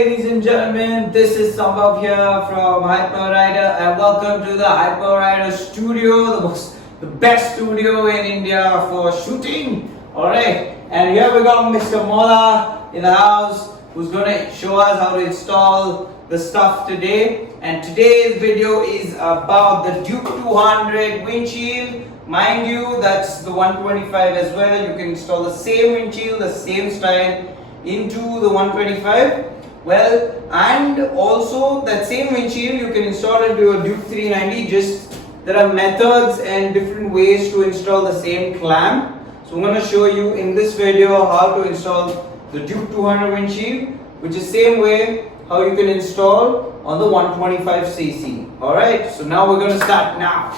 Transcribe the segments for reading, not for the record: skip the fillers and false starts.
ladies and gentlemen, this is Sambhav here from Hyperrider and welcome to the Hyperrider studio, the best studio in India for shooting. Alright, and here we got Mr. Mola in the house who's going to show us how to install the stuff today. And today's video is about the Duke 200 windshield. Mind you, that's the 125 as well. You can install the same windshield, the same style into the 125. Well, and also that same windshield you can install into your Duke 390. Just there are methods and different ways to install the same clamp. So I'm going to show you in this video how to install the Duke 200 windshield, which is same way how you can install on the 125cc. Alright, so now we're going to start now.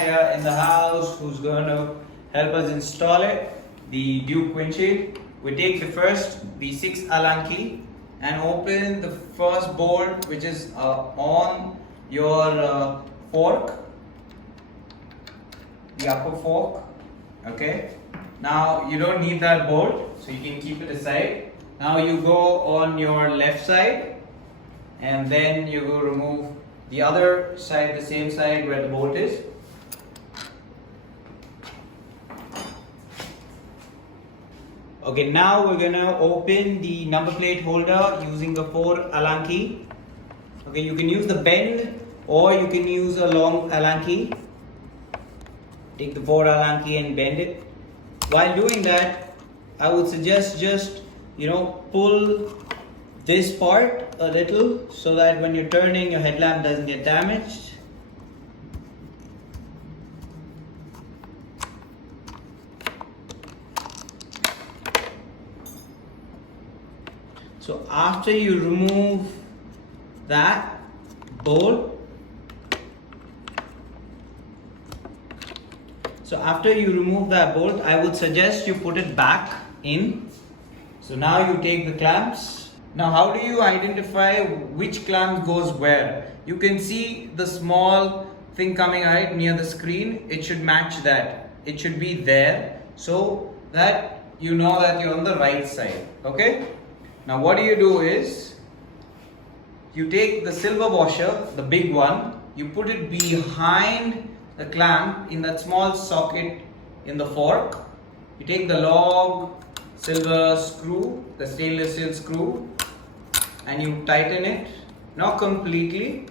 Here in the house who's going to help us install it, the Duke windshield. We take the first B6 Allen key and open the first bolt, which is on your fork, the upper fork. Okay, now you don't need that bolt, so you can keep it aside. Now you go on your left side and then you go remove the other side, the same side where the bolt is. Okay, now we're gonna open the number plate holder using the 4 Allen key. Okay, you can use the bend or you can use a long Allen key. Take the 4 Allen key and bend it. While doing that, I would suggest just pull this part a little so that when you're turning, your headlamp doesn't get damaged. So after you remove that bolt, I would suggest you put it back in. So now you take the clamps. Now how do you identify which clamp goes where? You can see the small thing coming right near the screen. It should match that. It should be there so that you know that you're on the right side. Okay? Now what you do is, you take the silver washer, the big one, you put it behind the clamp in that small socket in the fork. You take the long silver screw, the stainless steel screw, and you tighten it, not completely,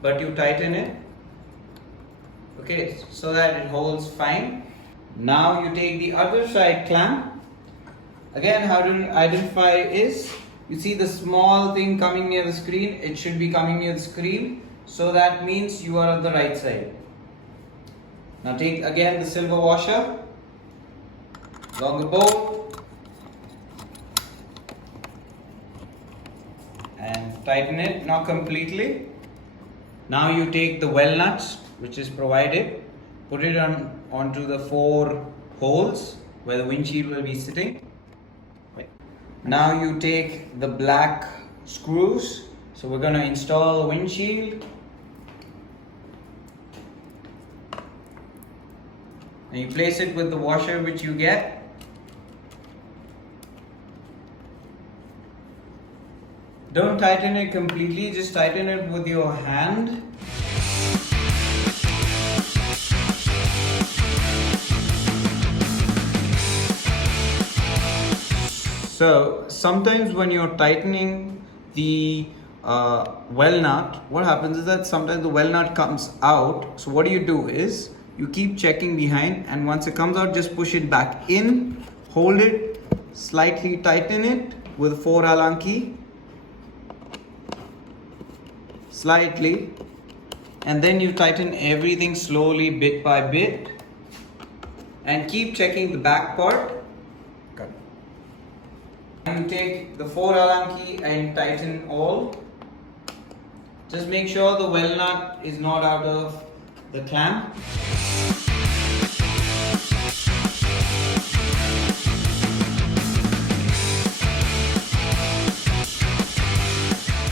but you tighten it, okay, so that it holds fine. Now you take the other side clamp. Again, how to identify is, you see the small thing coming near the screen, it should be coming near the screen, so that means you are on the right side. Now take again the silver washer, longer bolt, and tighten it, not completely. Now you take the well nuts, which is provided, put it onto the 4 holes where the windshield will be sitting. Now you take the black screws. So we're going to install the windshield. And you place it with the washer which you get. Don't tighten it completely, just tighten it with your hand. So sometimes when you're tightening the well nut, what happens is that sometimes the well nut comes out. So what you do is you keep checking behind, and once it comes out, just push it back in, hold it, slightly tighten it with a 4 Allen key, slightly, and then you tighten everything slowly bit by bit, and keep checking the back part. And you take the 4 Allen key and tighten all. Just make sure the well nut is not out of the clamp.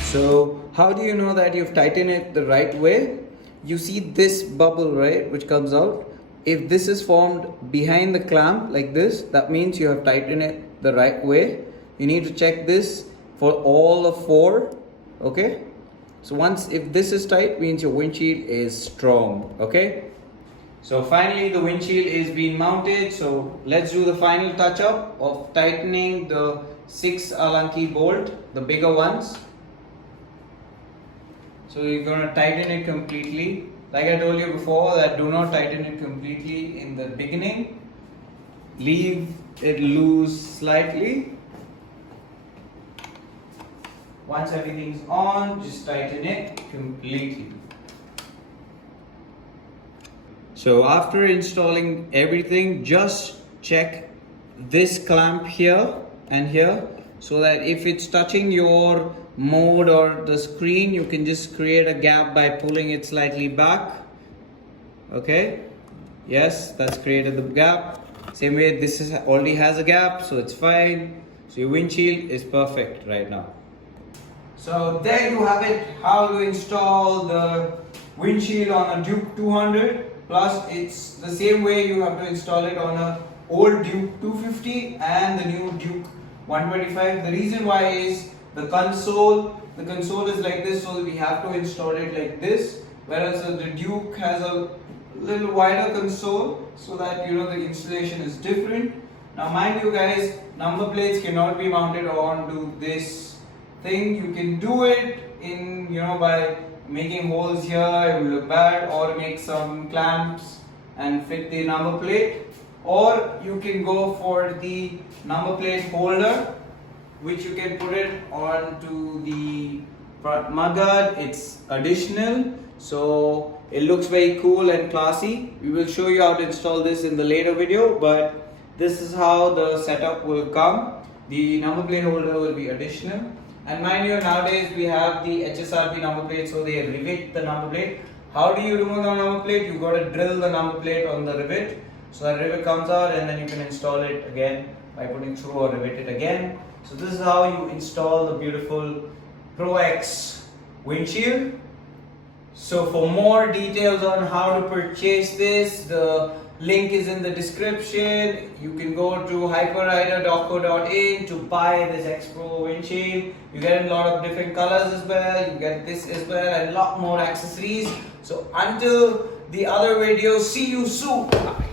So how do you know that you've tightened it the right way? You see this bubble, right, which comes out. If this is formed behind the clamp like this, that means you have tightened it the right way. You need to check this for all of 4, okay? So once, if this is tight, means your windshield is strong, okay? So finally the windshield is being mounted. So let's do the final touch up of tightening the 6 Allen key bolt, the bigger ones. So you're going to tighten it completely. Like I told you before, that do not tighten it completely in the beginning. Leave it loose slightly. Once everything's on, just tighten it completely. So after installing everything, just check this clamp here and here, so that if it's touching your mode or the screen, you can just create a gap by pulling it slightly back. Okay, yes, that's created the gap. Same way, this is already has a gap, so it's fine. So your windshield is perfect right now. So there you have it, how to install the windshield on a Duke 200. Plus it's the same way you have to install it on a old Duke 250 and the new Duke 125. The reason why is the console is like this, so we have to install it like this, whereas the Duke has a little wider console, so that you know the installation is different. Now mind you guys, number plates cannot be mounted onto this thing. You can do it in, you know, by making holes here, it will look bad, or make some clamps and fit the number plate, or you can go for the number plate holder, which you can put it onto the front mudguard. It's additional, so it looks very cool and classy. We will show you how to install this in the later video, but this is how the setup will come. The number plate holder will be additional. And mind you, nowadays we have the HSRP number plate, so they rivet the number plate. How do you remove the number plate? You got to drill the number plate on the rivet, so that rivet comes out, and then you can install it again by putting through or rivet it again. So this is how you install the beautiful Pro X windshield. So for more details on how to purchase this, the link is in the description. You can go to hyperrider.co.in to buy this X Pro windshield. You get a lot of different colors as well. You get this as well, and a lot more accessories. So until the other video, see you soon. Bye.